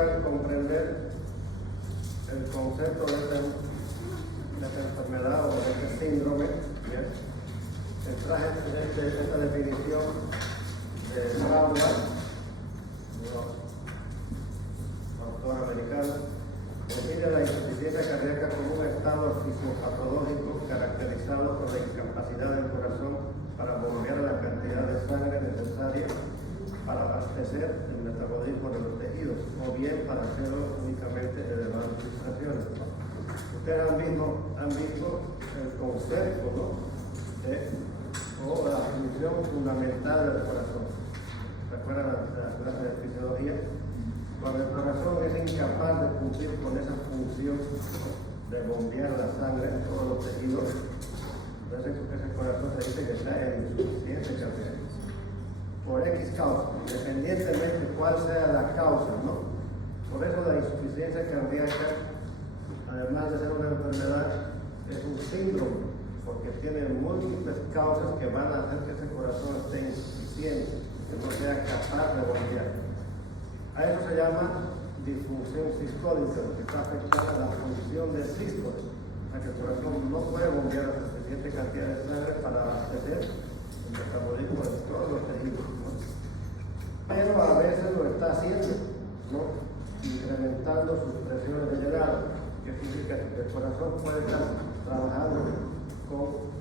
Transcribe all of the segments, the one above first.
puedan comprender el concepto de esta enfermedad o de este síndrome, ¿bien? Traje esta definición de Bradway, un autor americano, define la insuficiencia cardíaca como un estado fisiopatológico caracterizado por la incapacidad del corazón para bombear la cantidad de sangre necesaria para abastecer el metabolismo de los tejidos, o bien para hacerlo únicamente elevando filtraciones. Ustedes han visto el concepto, ¿no? O la función fundamental del corazón. ¿Recuerdan la clase de fisiología? Cuando el corazón es incapaz de cumplir con esa función de bombear la sangre a todos los tejidos, entonces ese corazón se dice que está en insuficiencia cardíaca. Por X causa, independientemente de cuál sea la causa, ¿no? Por eso la insuficiencia cardíaca, además de ser una enfermedad, es un síndrome, porque tiene múltiples causas que van a hacer que ese corazón esté insuficiente, que no sea capaz de bombear. A eso se llama disfunción sistólica, que está afectada a la función del sístole, a que el corazón no puede bombear la suficiente cantidad de sangre para abastecer el metabolismo de todos los tejidos, ¿no? Pero a veces lo está haciendo, ¿no? Incrementando sus presiones de llenado, que significa que el corazón puede estar trabajando con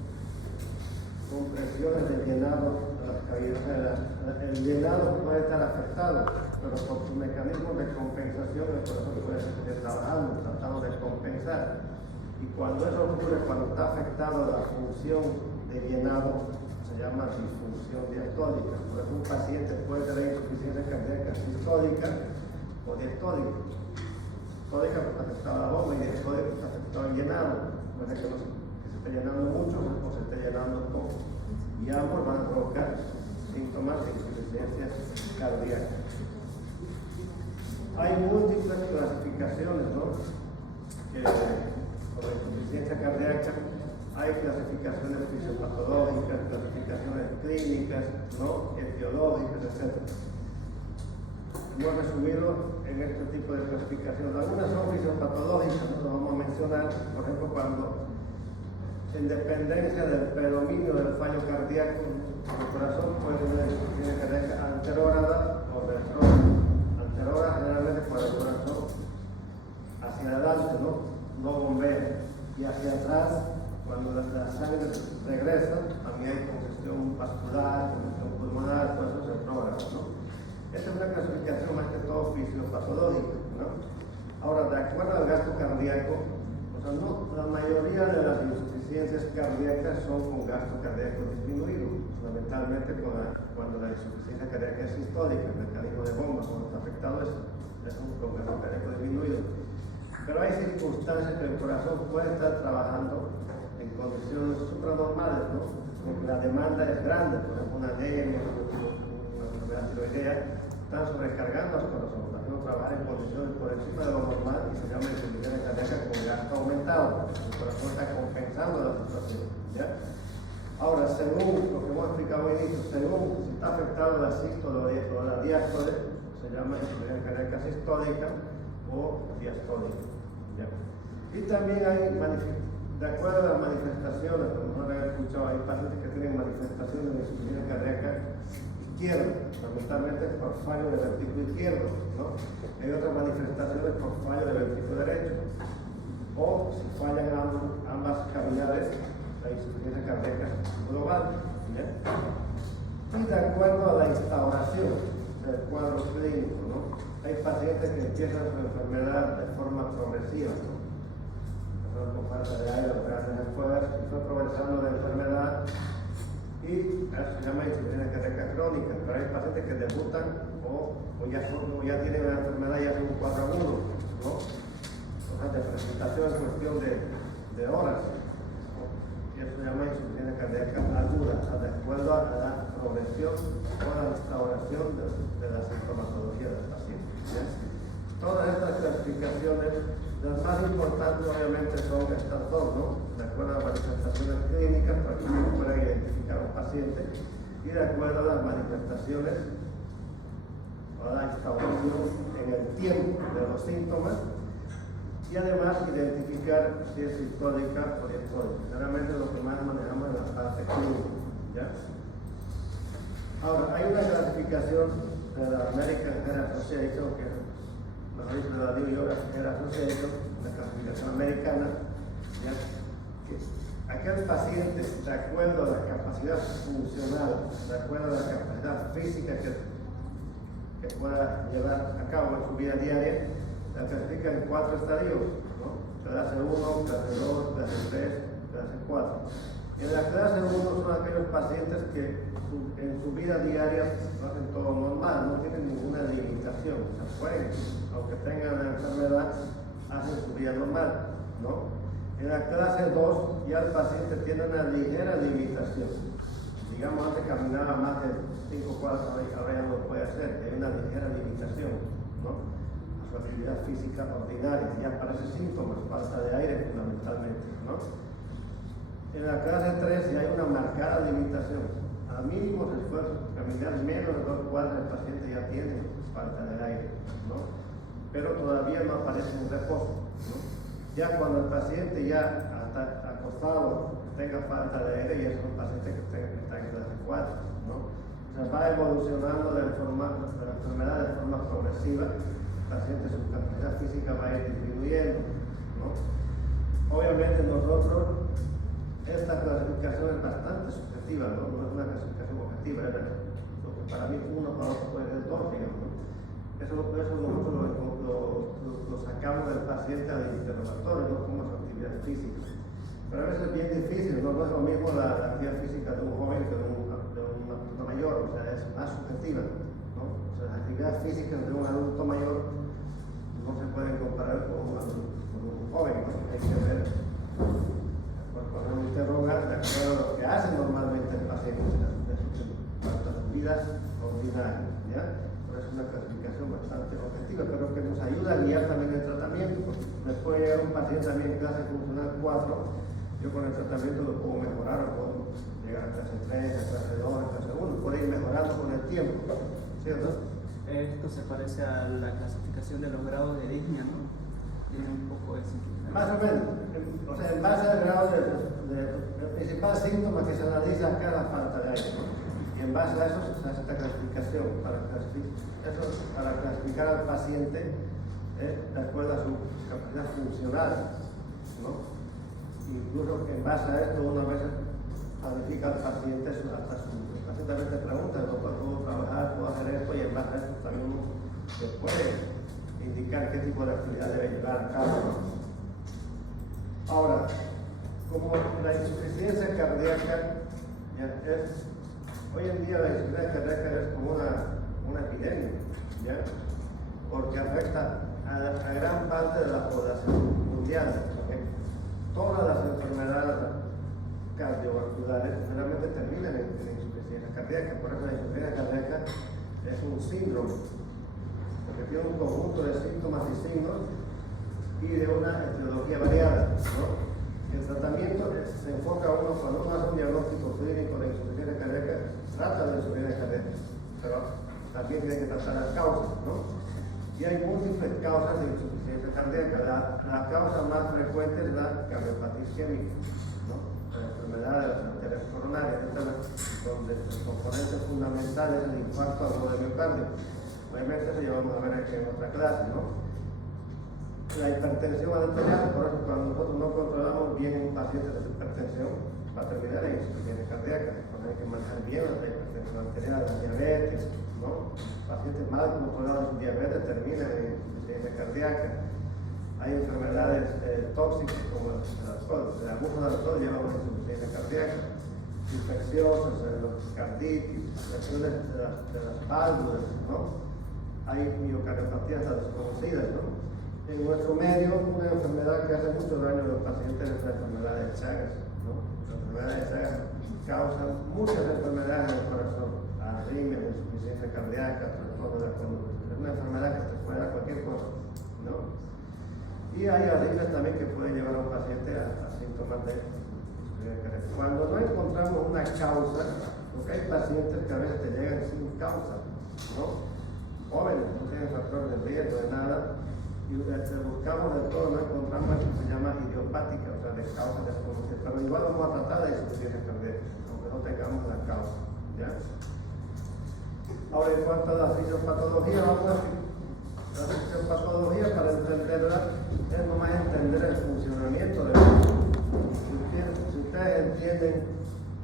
presiones de llenado a las cavidades. El llenado puede estar afectado, pero por sus mecanismos de compensación el corazón puede seguir trabajando, tratando de compensar. Y cuando eso ocurre, cuando está afectado la función de llenado, se llama disfunción diastólica. Por ejemplo, un paciente puede tener insuficiencia cardíaca sistólica o diastólica. Sistólica porque está afectada la bomba y diastólica porque está afectado el llenado. Puede que se esté llenando mucho o se esté llenando poco. Y ambos van a provocar síntomas de insuficiencia cardíaca. Hay múltiples clasificaciones, ¿no? Por la insuficiencia cardíaca hay clasificaciones fisiopatológicas, clasificaciones clínicas, ¿no? Etiológicas, etc. Hemos resumido en este tipo de clasificaciones. Algunas son fisiopatológicas, no lo vamos a mencionar, por ejemplo, cuando en dependencia del predominio del fallo cardíaco, el corazón puede tener insuficiencia cardíaca anterógrada o retrógrada. Anterógrada generalmente cuando el corazón hacia adelante, no bombea, y hacia atrás, cuando la sangre regresa, también hay congestión vascular, congestión pulmonar, todo eso es retrógrado, ¿no? Esta es una clasificación más que todo fisiopatológica, ¿no? Ahora, de acuerdo al gasto cardíaco, la mayoría de las insuficiencias cardíacas son con gasto cardíaco disminuido, fundamentalmente cuando la insuficiencia cardíaca es sistólica, el mecanismo de bomba, cuando está afectado es con gasto cardíaco disminuido. Pero hay circunstancias que el corazón puede estar trabajando en condiciones supranormales, ¿no? Porque la demanda es grande, por ejemplo, una anemia, una enfermedad tiroidea, están sobrecargando al corazón, haciendo trabajar en condiciones por encima de lo normal y se llama insuficiencia cardíaca con gasto aumentado. El corazón está compensando la situación, ¿ya? Ahora, según lo que hemos explicado al inicio, según si está afectada la sístole o la diástole, se llama insuficiencia cardíaca sistólica o diastólica, ¿ya? Y también hay, de acuerdo a las manifestaciones, como no han escuchado, hay pacientes que tienen manifestaciones de insuficiencia cardíaca izquierda, fundamentalmente por fallo del ventrículo izquierdo, ¿no? Hay otras manifestaciones por fallo del ventrículo derecho, o si fallan ambas cavidades, la insuficiencia cardíaca global, ¿ya? Y de acuerdo a la instauración del cuadro clínico, ¿no? Hay pacientes que empiezan su enfermedad de forma progresiva, ¿no? Con falta de aire, grandes esfuerzos, y fue progresando la enfermedad y eso se llama insuficiencia cardíaca crónica. Pero hay pacientes que debutan o ya tienen la enfermedad y ya son un cuadro agudo, ¿no? O sea, de presentación en cuestión de horas, ¿no? Y eso se llama insuficiencia cardíaca aguda, de acuerdo a la progresión o la instauración de la sintomatología del paciente, ¿ya? Todas estas clasificaciones, las más importantes obviamente son estas dos, ¿no? De acuerdo a las manifestaciones clínicas, para que uno pueda identificar a un paciente, y de acuerdo a las manifestaciones o a la instauración en el tiempo de los síntomas y además identificar si es histórica o diastórica. Generalmente lo que más manejamos en la parte clínica, ¿ya? Ahora, hay una clasificación de la American Heart Association, que es la New York Heart Association, la clasificación americana, ¿ya? Que aquel paciente, de acuerdo a la capacidad funcional, de acuerdo a la capacidad física que pueda llevar a cabo en su vida diaria, la clasifica en 4 estadios, ¿no? Clase 1, clase 2, clase 3, clase 4. En la clase 1 son aquellos pacientes que en su vida diaria lo hacen todo normal, no tienen ninguna limitación. O sea, pueden, aunque tengan la enfermedad, hacen su vida normal, ¿no? En la clase 2 ya el paciente tiene una ligera limitación. Digamos, antes caminaba más de 5 cuadras, ahora ya no lo puede hacer, hay una ligera limitación, ¿no? Su actividad física ordinaria, ya aparece síntomas, falta de aire fundamentalmente, ¿no? En la clase 3 ya hay una marcada limitación. A mínimos esfuerzos, caminar menos de 2 cuadras, el paciente ya tiene falta de aire, ¿no? Pero todavía no aparece un reposo, ¿no? Ya cuando el paciente ya está acostado tenga falta de aire, ya es un paciente que está en clase 4, ¿no? O sea, va evolucionando de la enfermedad de forma progresiva. El paciente, su capacidad física va a ir disminuyendo, ¿no? Obviamente nosotros, esta clasificación es bastante subjetiva, ¿no? No es una clasificación objetiva, es lo que para mí uno, para otro puede ser 2, digamos, ¿no? Eso nosotros lo sacamos del paciente al interrogatorio, no como su actividad física. Pero a veces es bien difícil, no es lo mismo la actividad física de un joven que de una persona mayor, o sea, es más subjetiva, ¿no? O sea, las actividades físicas de un adulto mayor no se pueden comparar con un joven, ¿no? Hay que ver, cuando uno interroga, de acuerdo a lo que hace normalmente el paciente de sus vidas ordinarias, ¿ya? Por eso es una clasificación bastante objetiva, pero que nos ayuda a guiar también el tratamiento, porque me puede llegar un paciente también en clase funcional 4, yo con el tratamiento lo puedo mejorar, o puedo llegar a clase 3, a clase 2, a clase 1, puede ir mejorando con el tiempo, ¿cierto? Esto se parece a la clasificación de los grados de disnea, ¿no? Tiene un poco eso. Más o menos, o sea, en base al grado del principal síntoma que se analiza acá la falta de aire, ¿no? Y en base a eso se hace esta clasificación para clasificar al paciente de acuerdo a su capacidad funcional, ¿no? Incluso en base a esto uno a veces planifica al paciente hasta el paciente a veces pregunta, doctor, ¿puedo trabajar, puedo hacer esto? Y en base a esto también uno le puede indicar qué tipo de actividad debe llevar a cabo, ¿no? Ahora, como la insuficiencia cardíaca hoy en día la insuficiencia cardíaca es como una epidemia, ¿ya? Porque afecta a gran parte de la población mundial, ¿okay? Todas las enfermedades cardiovasculares generalmente terminan en insuficiencia cardíaca, por eso la insuficiencia cardíaca es un síndrome, porque tiene un conjunto de síntomas y signos y de una etiología variada, ¿no? El tratamiento se enfoca cuando uno hace un diagnóstico clínico de insuficiencia cardíaca, trata de insuficiencia cardíaca, pero también tiene que tratar las causas, ¿no? Y hay múltiples causas de insuficiencia cardíaca. La causa más frecuente es la cardiopatía isquémica, ¿no? La enfermedad de las arterias coronarias, donde el componente fundamental es el infarto agudo de miocardio. Obviamente eso ya vamos a ver aquí en otra clase, ¿no? La hipertensión arterial, por eso cuando nosotros no controlamos bien un paciente de hipertensión, va a terminar en insuficiencia cardíaca. Hay que manejar bien la hipertensión arterial, la diabetes, ¿no? Pacientes mal controlados de diabetes terminan en insuficiencia cardíaca. Hay enfermedades tóxicas como el alcohol, el abuso del alcohol lleva a una insuficiencia cardíaca, infecciosas, los carditis, lesiones de las válvulas, ¿no? Hay miocardiopatías desconocidas, ¿no? En nuestro medio, una enfermedad que hace mucho daño a los pacientes es la enfermedad de Chagas, ¿no? La enfermedad de Chagas causa muchas enfermedades en el corazón, arritmias, insuficiencia cardíaca, trastorno de la columna. Es una enfermedad que te puede dar cualquier cosa, ¿no? Y hay arritmias también que pueden llevar a un paciente a síntomas de insuficiencia cardíaca. Cuando no encontramos una causa, porque hay pacientes que a veces te llegan sin causa, ¿no? Jóvenes, no tienen factores de riesgo, y buscamos de todo, no encontramos eso que se llama idiopática, o sea, de causa desconocida. Pero igual vamos a tratar de insuficiencia cardíaca, aunque no tengamos la causa. ¿Ya? Ahora, en cuanto a la fisiopatología, vamos a ver. La fisiopatología, para entenderla, es nomás entender el funcionamiento del cuerpo. Si ustedes entienden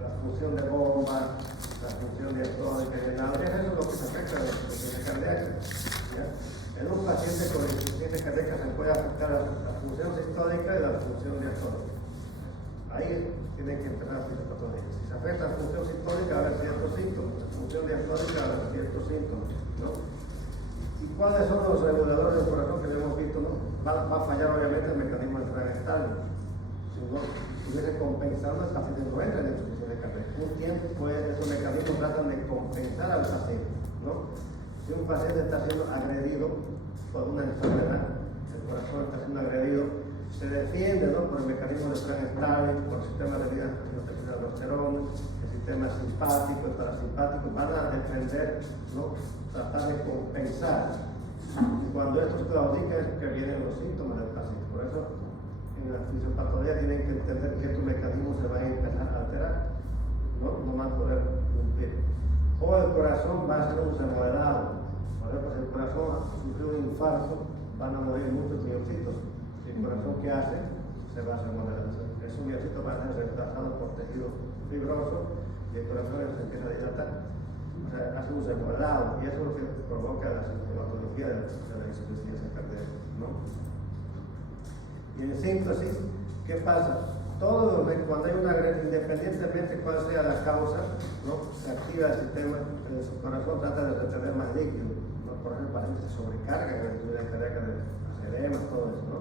la función de bomba, la función diastólica y eso es lo que se afecta a la insuficiencia cardíaca. ¿Ya? En un paciente con insuficiencia cardíaca se puede afectar la función sistólica y la función diastólica. Ahí tienen que entrar la fisiopatología. Si se afecta la función sistólica, va a haber ciertos síntomas. La función diastólica, va a haber ciertos síntomas, ¿no? ¿Y cuáles son los reguladores del corazón que ya hemos visto? ¿No? Va a fallar obviamente el mecanismo de entrada estable. Si no estuviese compensando, el paciente no entra en insuficiencia cardíaca. Un tiempo, pues, esos mecanismos tratan de compensar al paciente, ¿no? Si un paciente está siendo agredido por una enfermedad, el corazón está siendo agredido, se defiende, ¿no?, por el mecanismo de entrada estable, por el sistema de vida de aldosterona, el sistema simpático, el parasimpático, van a defender, ¿no?, tratar de compensar. Y cuando estos claudican es que vienen los síntomas del paciente. Por eso, en la fisiopatología tienen que entender que estos mecanismos se van a empezar a alterar, no van a poder cumplir. O el corazón va a ser un remodelado. Por ejemplo, si el corazón sufrió un infarto, van a morir muchos miocitos. Si el corazón, ¿qué hace? Se va a remodelar. Esos miocitos van a ser reemplazados por tejido fibroso y el corazón se empieza a dilatar. O sea, hace un remodelado, y eso es lo que provoca la sintomatología de la insuficiencia cardíaca, ¿no? Y en síntesis, ¿qué pasa? Cuando hay una agresión, independientemente cuál sea la causa, ¿no?, se activa el sistema, su corazón trata de retener más líquido, ¿no? Por ejemplo, el paciente se sobrecarga en la insuficiencia cardíaca de las edemas, todo eso, ¿no?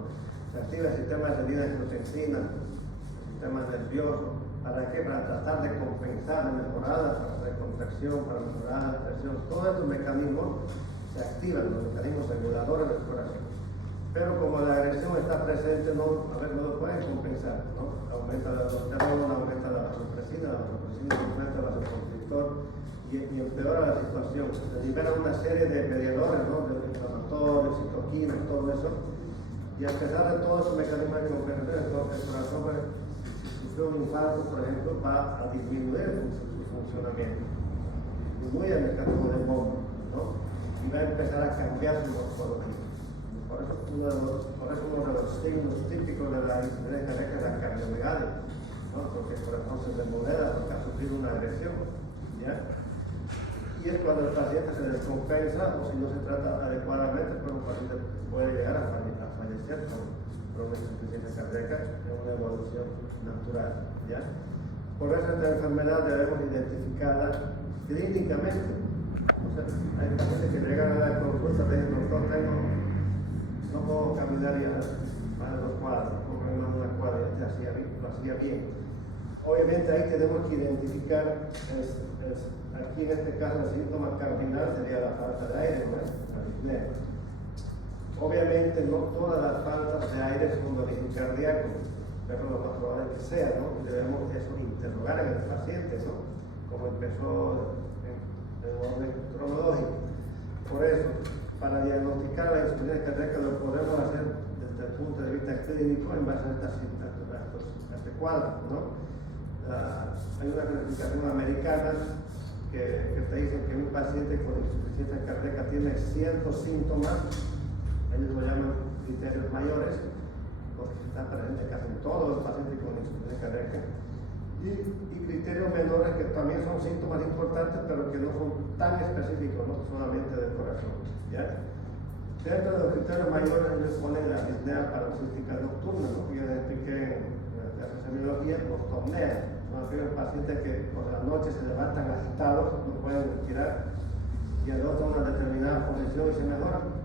Se activa el sistema de angiotensina, el sistema nervioso. ¿Para qué? Para tratar de compensar, de mejorar la contracción, para mejorar la presión. Todos estos mecanismos se activan, los mecanismos reguladores del corazón. Pero como la agresión está presente, no lo pueden compensar, ¿no? Aumenta la aldosterona, aumenta la vasopresina aumenta el vasoconstrictor y empeora la situación. Se liberan una serie de mediadores, ¿no?, de inflamatorios, citoquinas, todo eso. Y a pesar de todos esos mecanismos de compensación, el corazón, un infarto, por ejemplo, va a disminuir su funcionamiento, disminuye el mecanismo de bomba, ¿no?, y va a empezar a cambiar su morfología. Por eso uno de los signos típicos de la insuficiencia cardíaca es la cardiomegalia, ¿no?, porque el corazón se remodela porque ha sufrido una agresión, ¿ya? Y es cuando el paciente se descompensa o si no se trata adecuadamente, pues un paciente puede llegar a fallecer por una insuficiencia cardíaca en una evolución natural, ¿ya? Por eso esta enfermedad debemos identificarla clínicamente. O sea, hay pacientes que llegan a la consulta y dicen, doctor, no puedo caminar ya más de 2 cuadras, no puedo caminar una cuadra, ya lo hacía bien. Obviamente ahí tenemos que identificar, aquí en este caso el síntoma cardinal sería la falta de aire, ¿no?, la disnea. Obviamente no todas las faltas de aire son de origen cardíaco, pero lo más probable es que sea, ¿no? Debemos eso interrogar en el paciente, ¿no?, como empezó en orden cronológico. Por eso, para diagnosticar la insuficiencia cardíaca lo podemos hacer desde el punto de vista clínico en base a este cuadro, ¿no? Hay una clasificación americana que te dice que un paciente con insuficiencia cardíaca tiene ciertos síntomas. Ellos lo llaman criterios mayores, porque están presentes casi en todos los pacientes con insuficiencia cardíaca, y criterios menores que también son síntomas importantes, pero que no son tan específicos, no solamente del corazón, ¿ya? Dentro de los criterios mayores ellos ponen la disnea paroxística nocturna, ¿no?, que yo les expliqué en la semiología, los torneos, son aquellos pacientes que por la noche se levantan agitados, no pueden respirar y adoptan una determinada posición y se mejoran.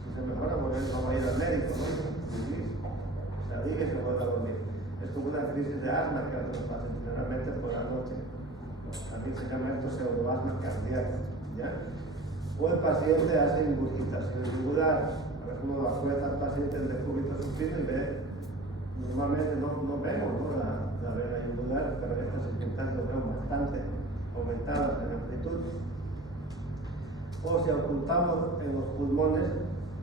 Si se mejora, pues no va a ir al médico, ¿no? Se alivia y se vuelve a dormir. Es como una crisis de asma que hacen los pacientes generalmente por la noche. También se llama esto pseudoasma cardíaca, ¿ya? O el paciente hace ingurgitación yugular. A veces uno acuesta al paciente en decúbito supino y ve, normalmente no vemos, ¿no?, la vena yugular, pero en estas circunstancias lo vemos bastante aumentadas en amplitud. O si ocultamos en los pulmones,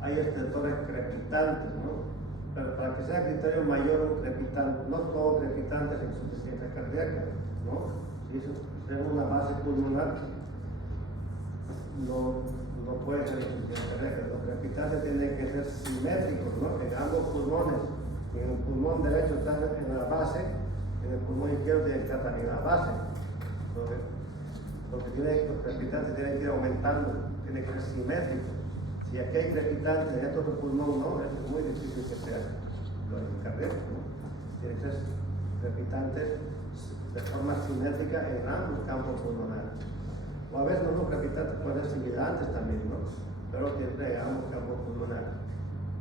hay estertores crepitantes, ¿no? Pero para que sea criterio mayor un crepitante, no todo crepitante es insuficiencia cardíaca, ¿no? Si tenemos una base pulmonar, no puede ser insuficiencia cardíaca. Los crepitantes tienen que ser simétricos, ¿no? En ambos pulmones. Si en el pulmón derecho está en la base, en el pulmón izquierdo tiene que estar también en la base. Entonces, los crepitantes tienen que ir aumentando, tienen que ser simétricos. Si aquí hay crepitantes en este otro pulmón, no, es muy difícil que sea lo cardíaco, ¿no? Tienen que ser crepitantes de forma simétrica en ambos campos pulmonares. O a veces los crepitantes pueden ser sibilantes también, ¿no? Pero siempre en ambos campos pulmonares.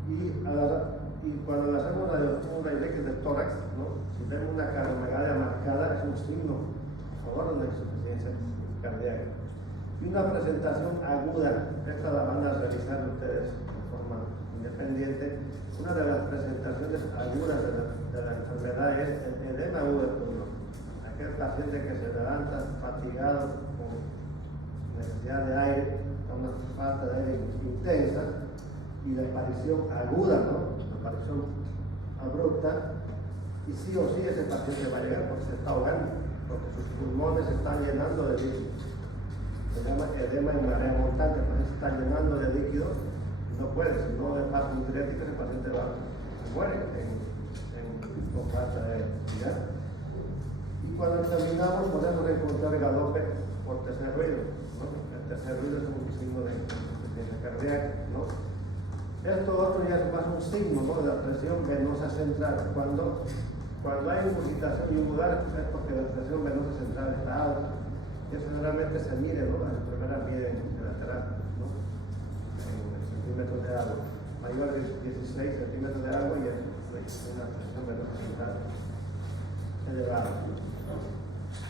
Y cuando le hacemos una X del tórax, ¿no? Si vemos una cardiomegalia marcada, es un signo a favor de una insuficiencia cardíaca. Y una presentación aguda, esta la van a realizar ustedes de forma independiente. Una de las presentaciones agudas de la enfermedad es el edema agudo del pulmón. Aquel paciente que se levanta fatigado, con necesidad de aire, una falta de aire intensa, y la aparición aguda, ¿no? La aparición abrupta, y sí o sí ese paciente va a llegar porque se está ahogando, porque sus pulmones se están llenando de líquido. Se llama edema en marea montante, el paciente se está llenando de líquido y no puede, si no le pasa un diurético, ese paciente se muere con falta de aire, ¿ya? Y cuando terminamos podemos encontrar galope por tercer ruido, ¿no? El tercer ruido es un signo de insuficiencia cardíaca, ¿no? Esto otro ya es más un signo, ¿no? De la presión venosa central. Cuando hay incurgitación yugular es porque la presión venosa central está alta. Eso generalmente se mide, ¿no? Las enfermeras miden en la terapia, ¿no? En centímetros de agua. Mayor de 16 centímetros de agua y es una presión venosa central elevada.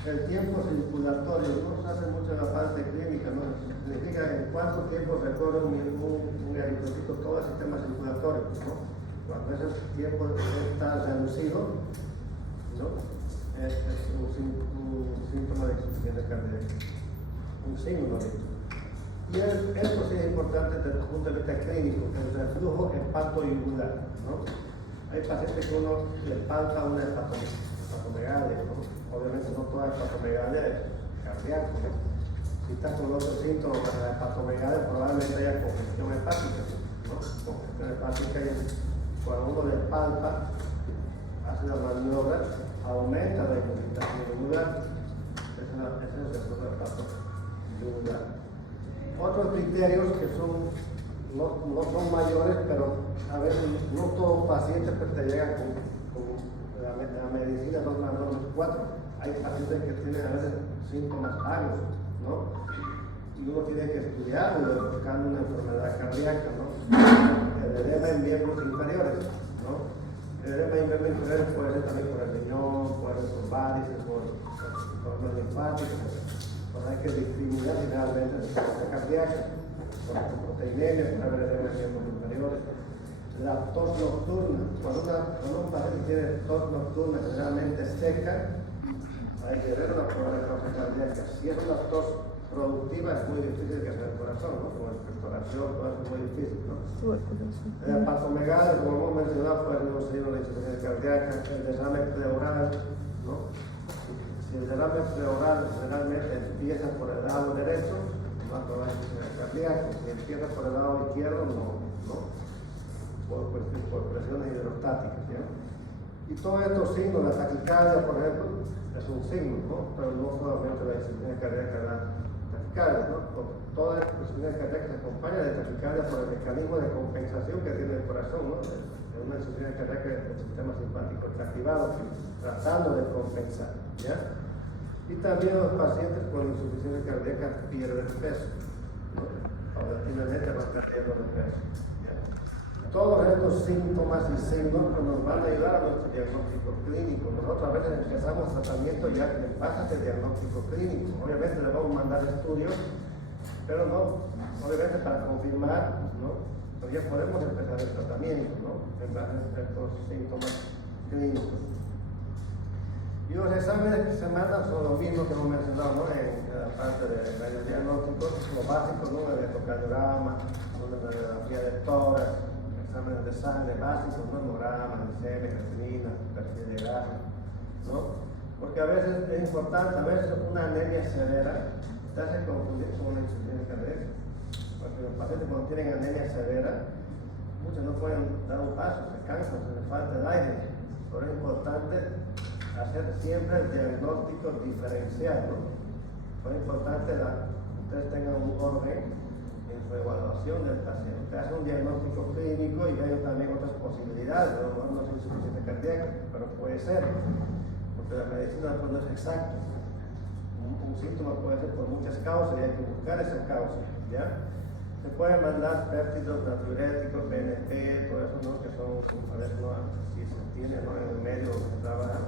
El tiempo circulatorio no se hace mucho en la parte clínica, ¿no? Significa en cuánto tiempo recorre un eritrocito todo el sistema circulatorio, ¿no? Cuando ese tiempo está reducido, ¿no? Es un síntoma de insuficiencia cardíaca, un signo, ¿no? Y esto sí es importante desde el punto de vista clínico, el reflujo hepatoyugular, ¿no? Hay pacientes que uno le falta una hepatomegalia, ¿no? Obviamente no toda hepatomegalia es cardíaca, ¿no? Si está con otros síntomas de la hepatomegalia, probablemente haya congestión hepática, ¿no? Congestión hepática, y cuando uno le palpa, hace la maniobra, aumenta la inclinación yugular. Ese es el reflujo hepatoyugular. Otros criterios que no son mayores, pero a veces no todos los pacientes te llegan con la medicina 2 más 2 es 4. Hay pacientes que tienen a veces síntomas vagos, ¿no? Y uno tiene que estudiarlo buscando una enfermedad cardíaca, ¿no? El edema en miembros inferiores, ¿no? El edema en miembros inferiores puede ser también por el riñón, puede ser por varices, por problemas linfáticos. Pues hay que discriminar generalmente la enfermedad cardíaca, por proteinemia, puede haber edema en miembros inferiores. La tos nocturna, cuando un paciente tiene tos nocturna generalmente seca, hay que ver una probable causa cardíaca. Si es una tos productiva, es muy difícil que sea el corazón, ¿no? Como la expectoración, todo es muy difícil, ¿no? La hepatomegalia, como hemos mencionado, puede ser un signo de insuficiencia cardíaca. El derrame pleural, ¿no? Si el derrame pleural generalmente empieza por el lado derecho, no va a insuficiencia cardíaca. Si empieza por el lado izquierdo, no. Por presiones hidrostáticas, ¿ya? Y todos estos signos, la taquicardia, por ejemplo, es un signo, ¿no? Pero no solamente la insuficiencia cardíaca, la taquicardia, ¿no? Toda la insuficiencia cardíaca se acompaña de taquicardia por el mecanismo de compensación que tiene el corazón, ¿no? Es una insuficiencia cardíaca del sistema simpático está activado, tratando de compensar, ¿ya? Y también los pacientes con insuficiencia cardíaca pierden peso, ¿no? Paulatinamente van perdiendo el peso. Todos estos síntomas y signos nos van a ayudar a nuestro diagnóstico clínico. Nosotros a veces empezamos tratamiento ya en bases de diagnóstico clínico. Obviamente le vamos a mandar estudios, pero no, obviamente para confirmar, ¿no? Pero ya podemos empezar el tratamiento, ¿no? En base a estos síntomas clínicos. Y los exámenes que se mandan son los mismos que hemos mencionado, ¿no? En la parte de diagnósticos, lo básico, ¿no? El electrocardiograma, una radiografía de tórax, exámenes de sangre básicos, ¿no? Hemograma, glicemia, creatinina, perfil de grasa, ¿no? Porque a veces es importante, a veces una anemia severa te hace confundir con una insuficiencia cardíaca. Porque los pacientes cuando tienen anemia severa, muchos no pueden dar un paso, se cansan, se les falta el aire. Por eso es importante hacer siempre el diagnóstico diferencial, ¿no? Por eso es importante que ustedes tengan un orden en su evaluación del paciente. Usted hace un diagnóstico clínico y ve también otras posibilidades, a lo mejor no es insuficiencia cardíaca, pero puede ser, porque la medicina pues, no es exacta. Un síntoma puede ser por muchas causas y hay que buscar esa causa, ¿ya? Se pueden mandar péptidos, natriuréticos, BNP, todo eso, ¿no? Que son, a ver, no, si se tiene, ¿no? En el medio donde se trabaja.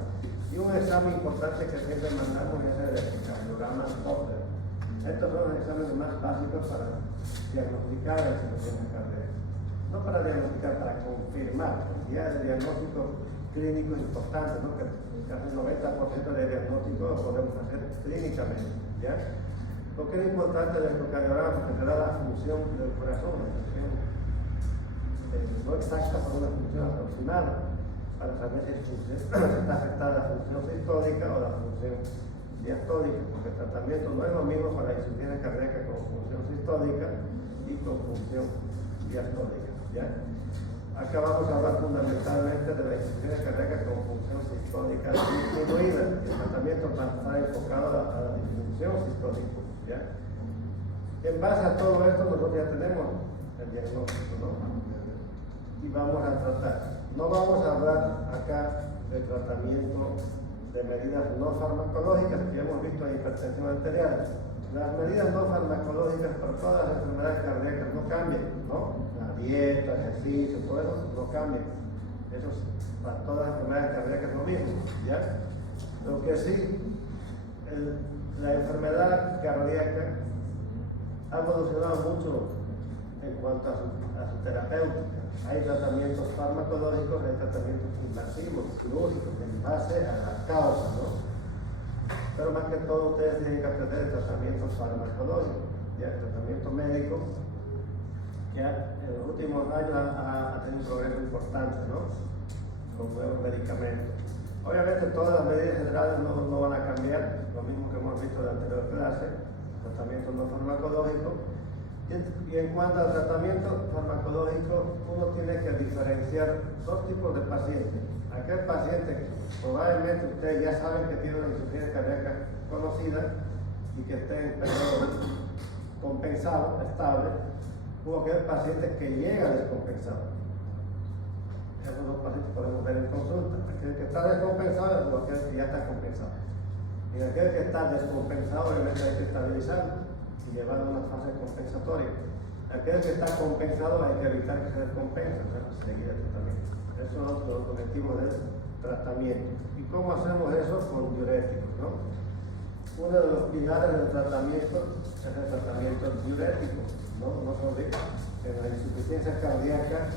Y un examen importante que siempre mandamos es el electrocardiograma Doppler. Estos son los exámenes más básicos para diagnosticar la insuficiencia cardíaca. No para diagnosticar, para confirmar. Ya el diagnóstico clínico es importante, ¿no? Que casi el 90% de diagnóstico lo podemos hacer clínicamente, ¿ya? ¿Por qué es importante el electrocardiograma? Porque te da la función del corazón, la función no exacta, pero una función aproximada, para saber si está afectada la función sistólica o la función diastólica, porque el tratamiento no es lo mismo para la insuficiencia cardíaca con función sistólica y con función diastólica, ¿ya? Acá vamos a hablar fundamentalmente de la insuficiencia cardíaca con función sistólica disminuida. El tratamiento va a estar enfocado a la disfunción sistólica, ¿ya? En base a todo esto, nosotros ya tenemos el diagnóstico, ¿no? Y vamos a tratar. No vamos a hablar acá de tratamiento de medidas no farmacológicas que hemos visto en hipertensión arterial. Las medidas no farmacológicas para todas las enfermedades cardíacas no cambian, ¿no? La dieta, ejercicio, todo eso no cambia. Eso es para todas las enfermedades cardíacas lo mismo, ¿ya? Lo que sí, la enfermedad cardíaca ha evolucionado mucho en cuanto a su terapéutica. Hay tratamientos farmacológicos, hay tratamientos invasivos, quirúrgicos, en base a la causa, ¿no? Pero más que todo ustedes tienen que aprender el tratamiento farmacológico, ya el tratamiento médico, ya en los últimos años ha tenido un progreso importante, ¿no? Con nuevos medicamentos. Obviamente todas las medidas generales no van a cambiar, lo mismo que hemos visto en la anterior clase, tratamiento no farmacológico. Y en cuanto al tratamiento farmacológico, uno tiene que diferenciar dos tipos de pacientes. Aquel paciente, probablemente ustedes ya saben que tiene una insuficiencia cardíaca conocida y que esté en periodo compensado, estable, o aquel paciente que llega descompensado. Esos dos pacientes podemos ver en consulta. Aquel que está descompensado o aquel que ya está compensado. Y aquel que está descompensado, obviamente hay que estabilizarlo y llevar a una fase compensatoria. Aquel que está compensado hay que evitar que se descompense, o sea, seguir el tratamiento. Esos son los objetivos del tratamiento. ¿Y cómo hacemos eso? Con diuréticos, ¿no? Uno de los pilares del tratamiento es el tratamiento diurético, ¿no? No se olviden, en la insuficiencia cardíaca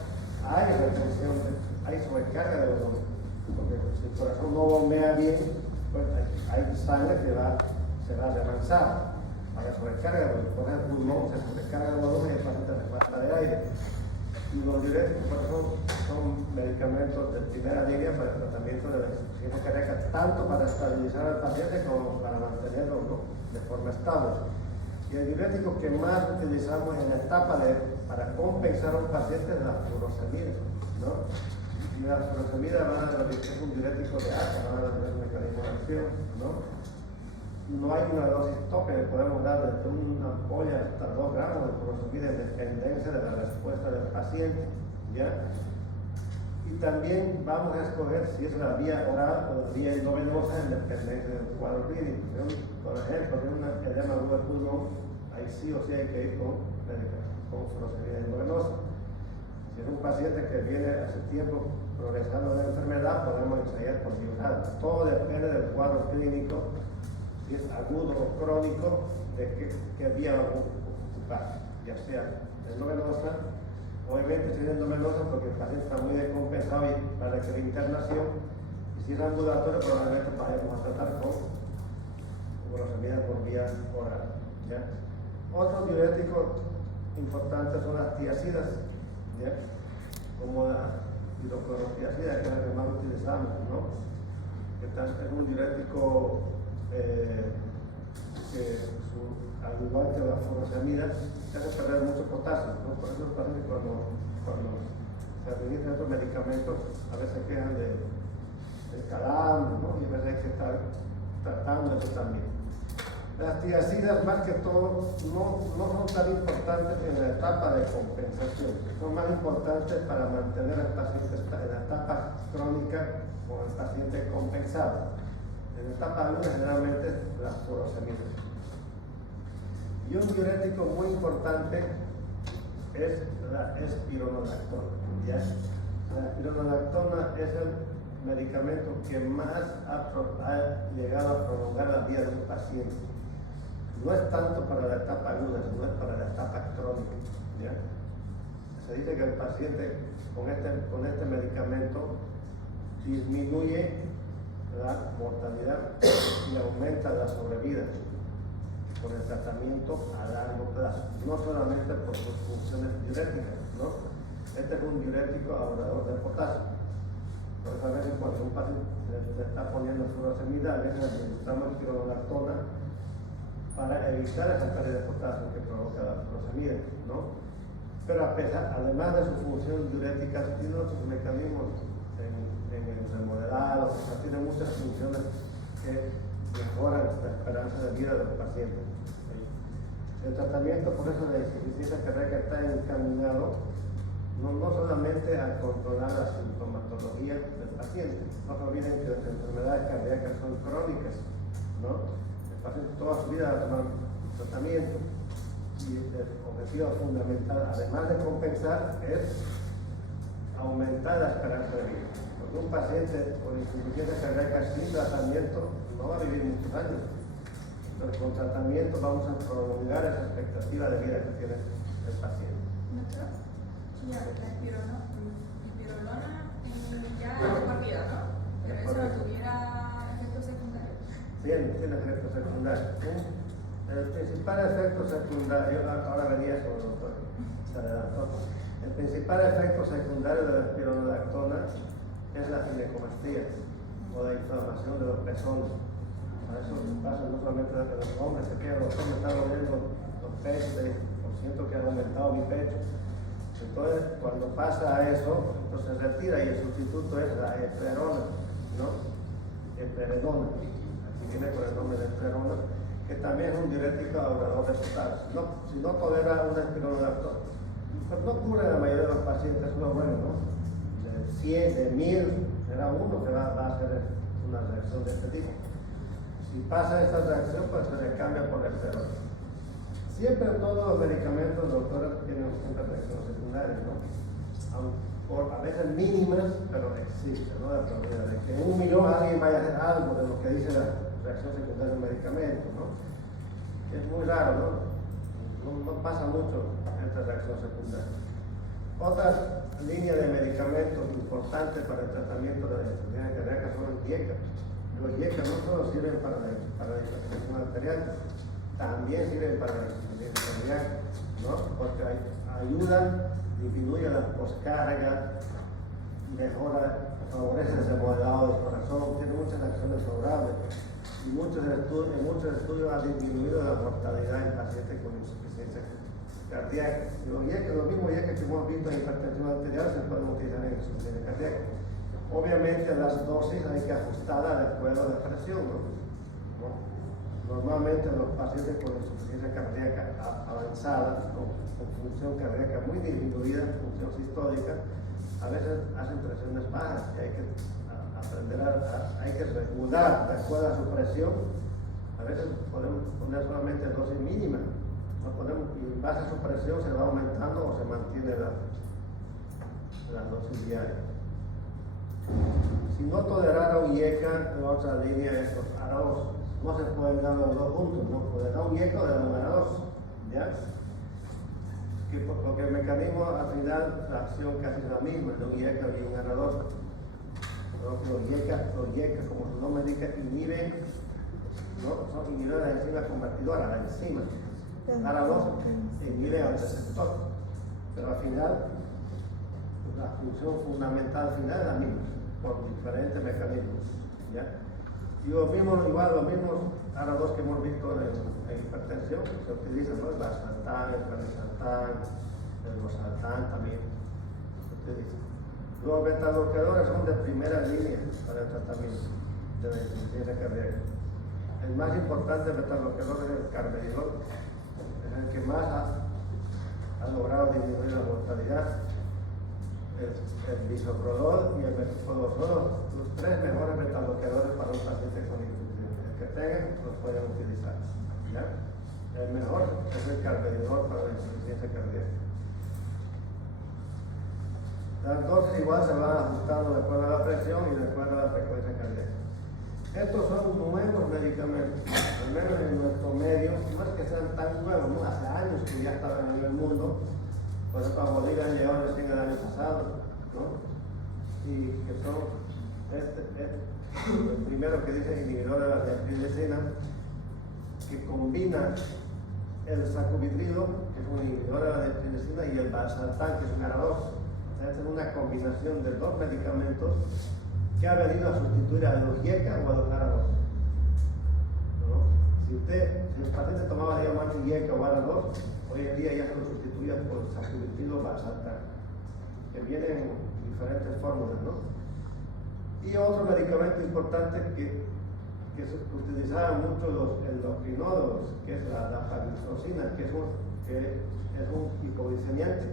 hay retención, hay sobrecarga de volumen, porque si el corazón no bombea bien, pues hay sangre que se va a remanzar. Para sobrecarga, por ejemplo, el pulmón se sobrecarga el volumen y el paciente le falta de aire. Y los diuréticos son medicamentos de primera línea para el tratamiento de la insuficiencia cardíaca, tanto para estabilizar al paciente como para mantenerlo, ¿no?, de forma estable. Y el diurético que más utilizamos en la etapa para compensar a un paciente es la furosemida, ¿no? Y la furosemida va a realizar un diurético de alta, va a tener un mecanismo de acción, ¿no? No hay una dosis tope, le podemos dar desde una ampolla hasta 2 gramos de furosemida en dependencia de la respuesta del paciente, ¿ya? Y también vamos a escoger si es la vía oral o la vía endovenosa en dependencia del cuadro clínico. Por ejemplo, de un edema agudo del pulmón, ahí sí o sí hay que ir con furosemida endovenosa. Si es un paciente que viene hace tiempo progresando de la enfermedad, podemos ensayar por vía oral. Todo depende del cuadro clínico, si es agudo o crónico, de qué vía vamos a ocupar, ya sea endovenosa. Obviamente si es endovenosa porque el paciente está muy descompensado y va a requerir internación, y si es ambulatorio probablemente vayamos a tratar con furosemida por vía oral, ¿ya? Otro diurético importantes son las tiacidas, ¿ya? Como la hidroclorotiazida, que es la que más utilizamos, ¿no? Que es un diurético que al igual que la furosemida hace perder mucho potasio, ¿no? Por eso pasa que cuando se administran estos medicamentos a veces se quejan de calambre, ¿no? Y a veces hay que estar tratando eso también. Las tiacidas, más que todo, no son tan importantes en la etapa de compensación, son más importantes para mantener al paciente en la etapa crónica con el paciente compensado. En la etapa aguda generalmente las furosemidas. Y un diurético muy importante es la espironolactona, ¿ya? La espironolactona es el medicamento que más ha llegado a prolongar la vida de un paciente. No es tanto para la etapa aguda, sino es para la etapa crónica, ¿ya? Se dice que el paciente con este medicamento disminuye la mortalidad y aumenta la sobrevida con el tratamiento a largo plazo, no solamente por sus funciones diuréticas, ¿no? Este es un diurético ahorrador de potasio. Por eso a veces cuando un paciente se está poniendo furosemida, a veces administramos espironolactona para evitar esa pérdida de potasio que provoca la furosemida, ¿no? Pero además de su función diurética, tiene otros mecanismos en el remodelado, o sea, tiene muchas funciones que mejoran la esperanza de vida de los pacientes. ¿Sí? El tratamiento por eso de insuficiencia cardíaca está encaminado no solamente a controlar la sintomatología del paciente. No se olviden que las enfermedades cardíacas son crónicas, ¿no? El paciente toda su vida va a tomar tratamiento y el objetivo fundamental, además de compensar, es aumentar la esperanza de vida. Porque un paciente con insuficiencia cardíaca sin tratamiento no va a vivir muchos años. Entonces, con tratamiento vamos a prolongar esa expectativa de vida que tiene el paciente. Ya, la espirulona ya es de por vida, ¿no? Pero eso tuviera efectos secundarios. Tiene efectos secundarios. El principal efecto secundario, ahora venía eso, doctor, se adelantó. El principal efecto secundario de la espironolactona es la ginecomastía o la inflamación de los pezones. Eso pasa no solamente de los hombres, que los hombres me están doliendo los pechos, o siento que ha aumentado mi pecho. Entonces, cuando pasa eso, entonces se retira y el sustituto es la eplerona, ¿no? Epleredona, aquí viene con el nombre de eplerona, que también es un diurético ahorrador de potasio. Si no tolera una espironolactona, pues no cura la mayoría de los pacientes, es lo bueno, ¿no? De 100, de 1000, será uno que va a hacer una reacción de este tipo. Si pasa esta reacción, pues se le cambia por eplerona. Siempre todos los medicamentos, doctores, tienen una reacción secundaria, ¿no? A veces mínimas, pero existen, ¿no? La probabilidad de que en 1 millón alguien vaya a hacer algo de lo que dice la reacción secundaria del medicamento, ¿no? Es muy raro, ¿no? No pasa mucho esta reacción secundaria. Otra línea de medicamentos importantes para el tratamiento de la insuficiencia cardíaca son los IECA. Los IECA no solo sirven para la hipertensión arterial, también sirven para la insuficiencia cardíaca, ¿no? Porque ayudan, disminuyen las poscargas, mejora, favorece el remodelado del corazón, tiene muchas acciones favorables. Y en muchos estudios ha disminuido la mortalidad en pacientes con insuficiencia cardíaca. Y los mismos IECA que hemos visto en hipertensión arterial se pueden utilizar en insuficiencia cardíaca. Obviamente las dosis hay que ajustarlas de acuerdo a la presión, ¿no? Normalmente los pacientes con insuficiencia cardíaca avanzada, con función cardíaca muy disminuida, función sistólica, a veces hacen presiones bajas y hay que aprender hay que regular de acuerdo a su presión. A veces podemos poner solamente dosis mínimas, y en base a su presión se va aumentando o se mantiene la dosis diaria. Si no tolerara un IECA, la otra línea es los ARA2. No se pueden dar los dos juntos, no puede dar un IECA o de un ARA2, ¿ya? Porque el mecanismo al final la acción casi es la misma de un IECA y un ARA2. Los IECA, como su nombre indica, inhiben, ¿no? Son inhibidores de la enzima convertidora, la enzima. ARA2 inhibe al receptor, pero al final la función fundamental final es la misma, por diferentes mecanismos, ¿ya? Y los mismos ARA2 que hemos visto en hipertensión, se utilizan, ¿no? El valsartán, el pranisartán, el losartán también se utiliza. Los beta-bloqueadores son de primera línea para el tratamiento de la insuficiencia cardíaca. El más importante beta-bloqueador es el carvedilol, es el que más ha logrado disminuir la mortalidad. El bisoprolol y el metoprolol son los tres mejores beta-bloqueadores para un paciente con insuficiencia. El que tengan los pueden utilizar, ¿ya? El mejor es el carvedilol para la insuficiencia cardíaca. Las dosis igual se van ajustando de acuerdo a la presión y de acuerdo a la frecuencia cardíaca. Estos son nuevos medicamentos, al menos en nuestro medio, no es que sean tan nuevos, ¿no? Hace años que ya estaban en el mundo. Por ejemplo, a Bolivia han llegado recién el año pasado, ¿no? Y que son el primero que dice inhibidor de la diacilidecina, que combina el sacubitrilo, que es un inhibidor de la diacilidecina, y el valsartán, que es un ARA2. Es una combinación de dos medicamentos que ha venido a sustituir a los IECA o a los ARA2. ¿No? Si el paciente tomaba diamantes IECA o ARA2, hoy en día ya se lo sustituye por sacubitrilo valsartán, que vienen en diferentes fórmulas, ¿no? Y otro medicamento importante que se utilizaba mucho los endocrinólogos, que es la dapagliflozina, que es un hipoglicemiante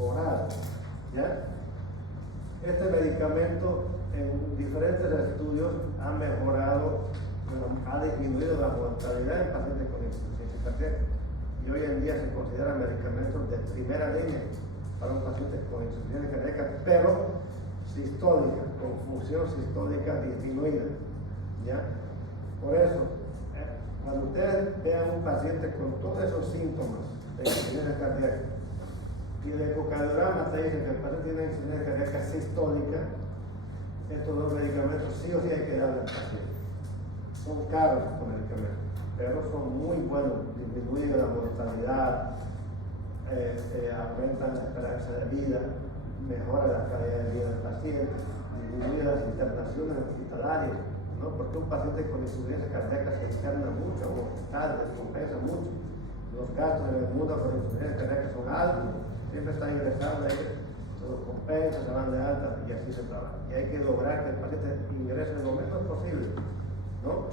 oral, ¿ya? Este medicamento en diferentes estudios ha mejorado, ha disminuido la mortalidad en pacientes con insuficiencia cardíaca. Y hoy en día se considera medicamentos de primera línea para un paciente con insuficiencia cardíaca, pero sistólica, con función sistólica disminuida, ¿ya? Por eso, cuando ustedes vean un paciente con todos esos síntomas de insuficiencia cardíaca y el ecocardiograma te dice que el paciente tiene insuficiencia cardíaca sistólica, estos dos medicamentos sí o sí hay que darle al paciente. Son caros estos medicamentos, pero son muy buenos, disminuyen la mortalidad, aumentan la esperanza de vida, mejora la calidad de vida del paciente, disminuye las internaciones hospitalarias, ¿no? Porque un paciente con insuficiencia cardíaca se interna mucho, o hospital, descompensa mucho. Los gastos en el mundo con insuficiencia cardíaca son altos, siempre están ingresando, se los compensa, se van de alta y así se trabaja. Y hay que lograr que el paciente ingrese lo menos posible, ¿no?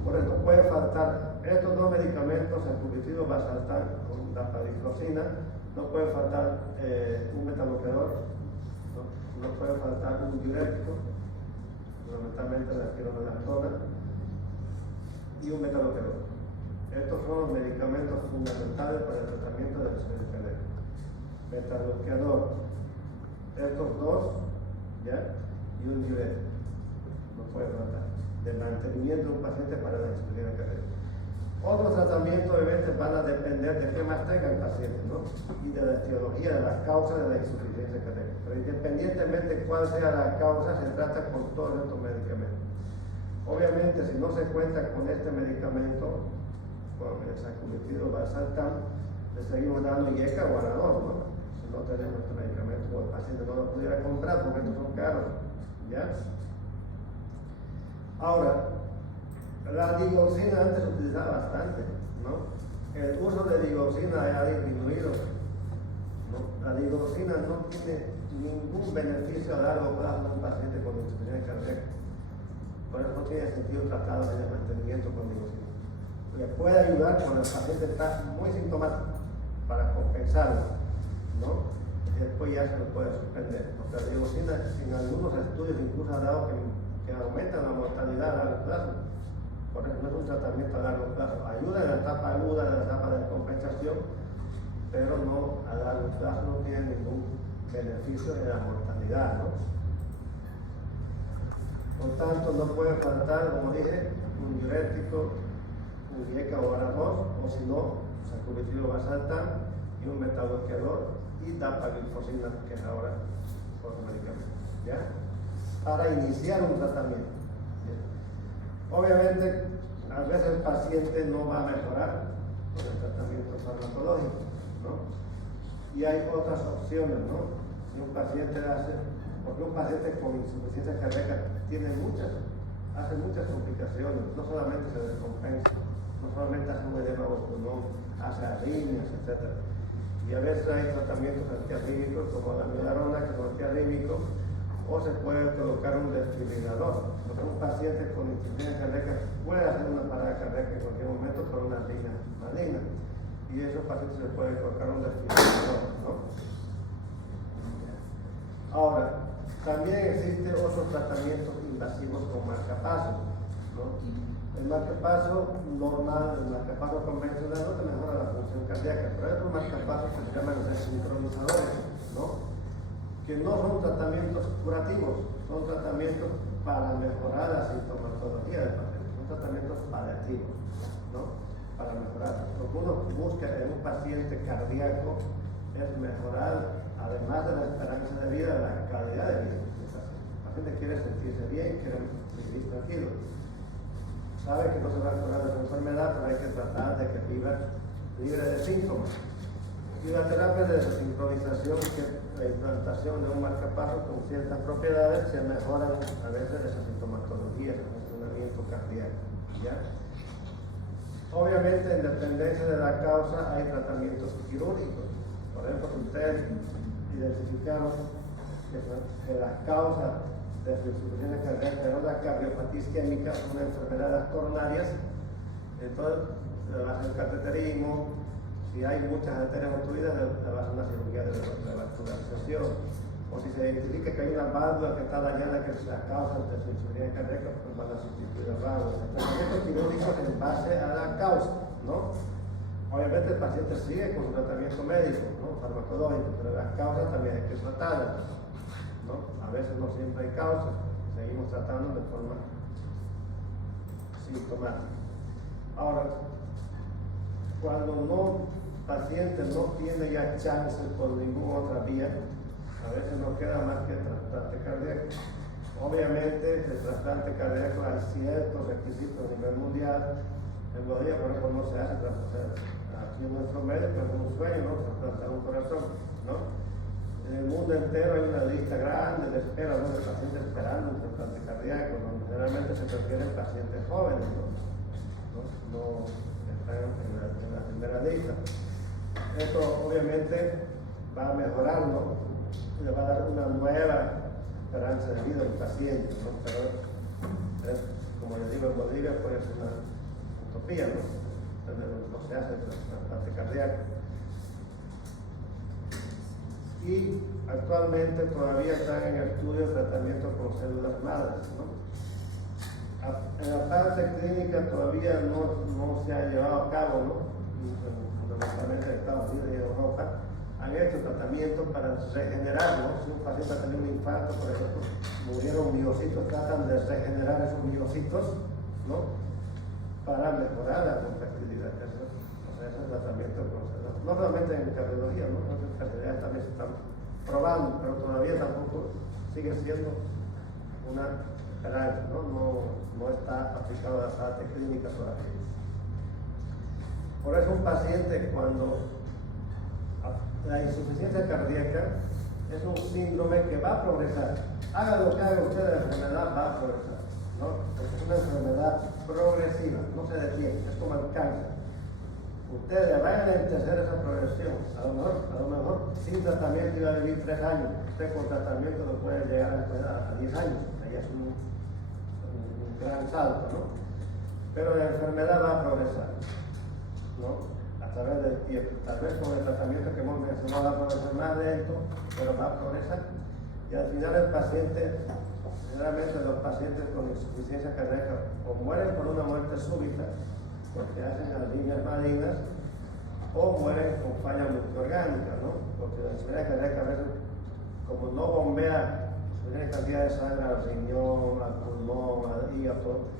Por eso puede faltar estos dos medicamentos, el sacubitrilo valsartán con dapagliflozina, no puede faltar un beta-bloqueador, no puede faltar un diurético, fundamentalmente la espironolactona, y un beta-bloqueador. Estos son los medicamentos fundamentales para el tratamiento de la insuficiencia cardíaca. Beta-bloqueador, estos dos, ¿ya? Y un diurético, no puede faltar, de mantenimiento de un paciente para la insuficiencia cardíaca. Otros tratamientos obviamente van a depender de qué más tenga el paciente, ¿no? Y de la etiología, de la causa de la insuficiencia cardíaca. Pero independientemente de cuál sea la causa, se trata con todos estos medicamentos. Obviamente, si no se cuenta con este medicamento, con el sacubitrilo valsartán, le seguimos dando IECA o ARA2, ¿no? Si no tenemos este medicamento, o el paciente no lo pudiera comprar porque estos son caros, ¿ya? Ahora, la digoxina antes se utilizaba bastante, ¿no? El uso de digoxina ha disminuido, ¿no? La digoxina no tiene ningún beneficio a largo plazo en un paciente con insuficiencia cardíaca. Por eso no tiene sentido tratarlo de mantenimiento con digoxina. Le puede ayudar cuando el paciente está muy sintomático para compensarlo, ¿no? Y después ya se lo puede suspender. Porque la digoxina en algunos estudios incluso ha dado que aumenta la mortalidad a largo plazo. Por eso no es un tratamiento a largo plazo. Ayuda en la etapa aguda, en la etapa de compensación, pero no a largo plazo, no tiene ningún beneficio en la mortalidad, ¿no? Por tanto, no puede faltar, como dije, un diurético, un IECA o ARA2, o si no, sacubitrilo valsartán y un beta-bloqueador y dapagliflozina, que es ahora otro medicamento, ¿ya? Para iniciar un tratamiento. Obviamente, a veces el paciente no va a mejorar, con el tratamiento farmacológico, ¿no? Y hay otras opciones, ¿no? Si un paciente porque un paciente con insuficiencia cardíaca hace muchas complicaciones, no solamente se descompensa, no solamente hace un edema o pulmón, hace arritmias, etc. Y a veces hay tratamientos antiarrítmicos como la amiodarona, que es un antiarrítmico, o se puede colocar un desfibrilador, porque un paciente con insuficiencia cardíaca puede hacer una parada cardíaca en cualquier momento por una arritmia maligna, y a esos pacientes se puede colocar un desfibrilador, ¿no? Ahora, también existen otros tratamientos invasivos con marcapasos, ¿no? El marcapaso normal, el marcapaso convencional no te mejora la función cardíaca, pero hay otros marcapasos que se llaman sincronizadores, ¿no? Que no son tratamientos curativos, son tratamientos para mejorar la sintomatología del paciente, son tratamientos paliativos, ¿no? Para mejorar. Lo que uno busca en un paciente cardíaco es mejorar, además de la esperanza de vida, la calidad de vida del paciente. El paciente quiere sentirse bien, quiere vivir tranquilo. Sabe que no se va a curar de su enfermedad, pero hay que tratar de que viva libre de síntomas. Y la terapia de sincronización, que es la implantación de un marcapaso con ciertas propiedades, se mejoran a veces esa sintomatología, ese funcionamiento cardíaco, ¿ya? Obviamente, en dependencia de la causa, hay tratamientos quirúrgicos. Por ejemplo, si ustedes identificaron que las causas de su insuficiencia cardíaca era una cardiopatía isquémica, una enfermedad de las coronarias, entonces le va a hacer cateterismo. Si hay muchas arterias obstruidas, le va a hacer una cirugía de revascularización. O si se identifica que hay una válvula que está dañada, que es la causa de su insuficiencia cardíaca, pues van a sustituir la válvula. El tratamiento quirúrgico es en base a la causa, ¿no? Obviamente el paciente sigue con su tratamiento médico, ¿no? Farmacológico, pero las causas también hay que tratarlas, ¿no? A veces no siempre hay causas, seguimos tratando de forma sintomática. Ahora, cuando paciente no tiene ya chance por ninguna otra vía, a veces no queda más que el trasplante cardíaco. Obviamente, el trasplante cardíaco hay ciertos requisitos a nivel mundial. En los días, por ejemplo, no se hace trasplante. Aquí en nuestro medio, pero es un sueño, ¿no? Trasplantar un corazón, ¿no? En el mundo entero hay una lista grande de espera, ¿no? De pacientes esperando un trasplante cardíaco, donde generalmente se prefieren pacientes jóvenes, ¿no? No están en la primera lista. Esto obviamente va a mejorar, ¿no? Le va a dar una nueva esperanza de vida al paciente, ¿no? Pero como les digo, en Bolivia puede ser una utopía, ¿no? No se hace el trasplante cardíaco. Y actualmente todavía están en estudio tratamientos con células madres, ¿no? En la parte clínica todavía no se ha llevado a cabo, ¿no? Fundamentalmente en Estados Unidos y Europa han hecho tratamientos para regenerarlo. Si un paciente ha tenido un infarto, por ejemplo, murieron miocitos, tratan de regenerar esos miocitos, ¿no? Para mejorar la contractilidad. O sea, ese es el tratamiento con células. No solamente en cardiología, ¿no? En cardiología también se están probando, pero todavía tampoco sigue siendo una esperanza, ¿no? No está aplicado a la parte clínica todavía. Por eso un paciente, cuando la insuficiencia cardíaca es un síndrome que va a progresar, haga lo que haga usted, la enfermedad va a progresar, ¿no? Es una enfermedad progresiva, no se detiene, es como el cáncer. Ustedes le van a enlentecer esa progresión, a lo mejor sin tratamiento iba a vivir 3 años, usted con tratamiento lo puede llegar a 10 años, ahí es un gran salto, ¿no? Pero la enfermedad va a progresar, ¿no? A través del tiempo. Tal vez con el tratamiento que hemos mencionado va a progresar más lento, pero va a progresar. Y al final el paciente, generalmente los pacientes con insuficiencia cardíaca o mueren por una muerte súbita, porque hacen arritmias malignas, o mueren con falla multiorgánica, ¿no? Porque la insuficiencia cardíaca a veces, como no bombea suficiente cantidad de sangre al riñón, al pulmón, al hígado,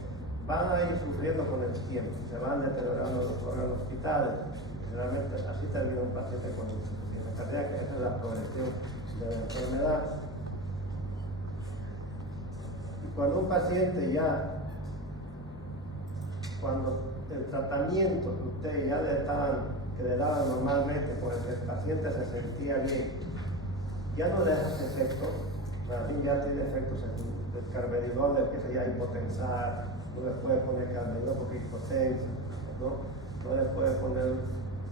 van a ir sufriendo con el tiempo, se van deteriorando los órganos vitales. Generalmente así termina un paciente con insuficiencia cardíaca, esa es la progresión de la enfermedad. Y cuando un paciente ya, cuando el tratamiento que ustedes ya que le daban normalmente, pues el paciente se sentía bien, ya no le hace efecto, para mí ya tiene efectos el carvedilol, el que se llama hipotensar, no le puede poner carvedilol porque hipotensa, no le puede poner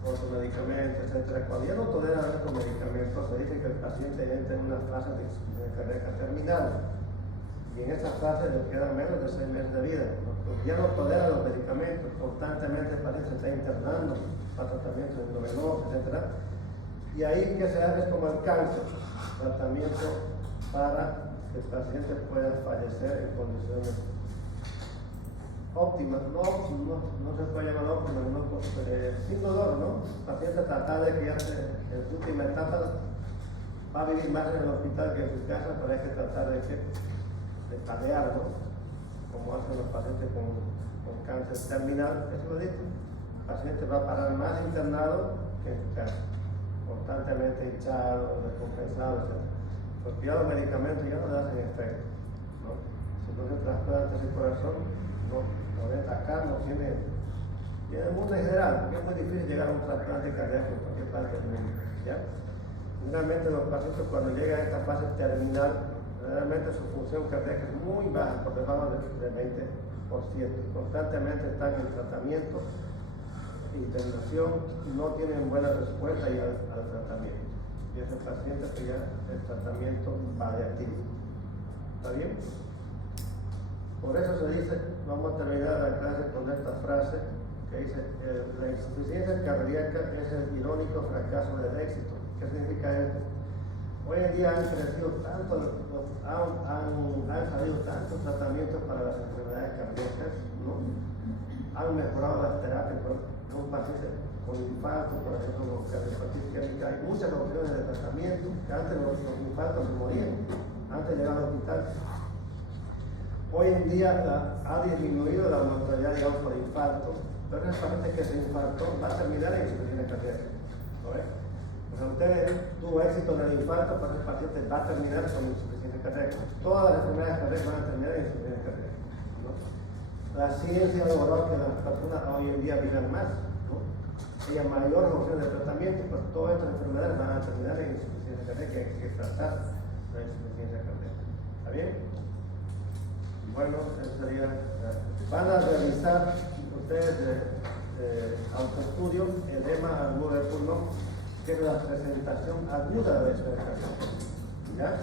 otro medicamento, etc. Cuando ya no toleran estos medicamentos, se dice que el paciente entra en una fase de insuficiencia cardíaca terminal. Y en esa fase le queda menos de 6 meses de vida. Porque ya no tolera los medicamentos, constantemente el paciente se está internando para tratamiento de endovenoso, etc. Y ahí que se hace como el cáncer, tratamiento para que el paciente pueda fallecer en condiciones óptimas, no se puede llamar óptimas, sin dolor, ¿no? El paciente tratar de que ya en su última etapa va a vivir más en el hospital que en su casa, pero hay que tratar de paliar, ¿no? Como hacen los pacientes con cáncer terminal, eso lo digo. El paciente va a parar más internado que en su casa, constantemente hinchado, descompensado, etc. Porque ya los medicamentos ya no le hacen efecto, ¿no? Si no se trasplanta ese corazón, acá no tiene el mundo en general, porque es muy difícil llegar a un trasplante cardíaco en cualquier parte del mundo, ¿ya? Generalmente los pacientes cuando llegan a esta fase terminal, realmente su función cardíaca es muy baja, por debajo del 20%. Constantemente están en tratamiento, internación, y no tienen buena respuesta al tratamiento. Y ese paciente que ya es tratamiento paliativo. ¿Está bien? Por eso se dice, vamos a terminar la clase con esta frase que dice, la insuficiencia cardíaca es el irónico fracaso del éxito. ¿Qué significa esto? Hoy en día han crecido tanto, han salido tantos tratamientos para las enfermedades cardíacas, ¿no? Han mejorado las terapias para un paciente con infarto, por ejemplo, con cardiopatía isquémica. Hay muchas opciones de tratamiento, que antes los infartos se morían, antes de llegar al hospital. Hoy en día ha disminuido la mortalidad, digamos, por infarto, pero ese paciente que se infartó va a terminar en insuficiencia cardíaca. ¿No ves? O sea, usted tuvo éxito en el infarto, pero ese paciente va a terminar con insuficiencia cardíaca. Todas las enfermedades cardíacas van a terminar en insuficiencia cardíaca, ¿no? La ciencia ha logrado que las personas hoy en día vivan más, ¿no? Haya mayores opciones de tratamiento, pero todas estas enfermedades van a terminar en insuficiencia cardíaca, hay que tratar la insuficiencia cardíaca. ¿Está bien? Bueno, eso sería. Van a realizar ustedes de autoestudio edema agudo del pulmón, que es la presentación aguda de esta enfermedad. ¿Ya?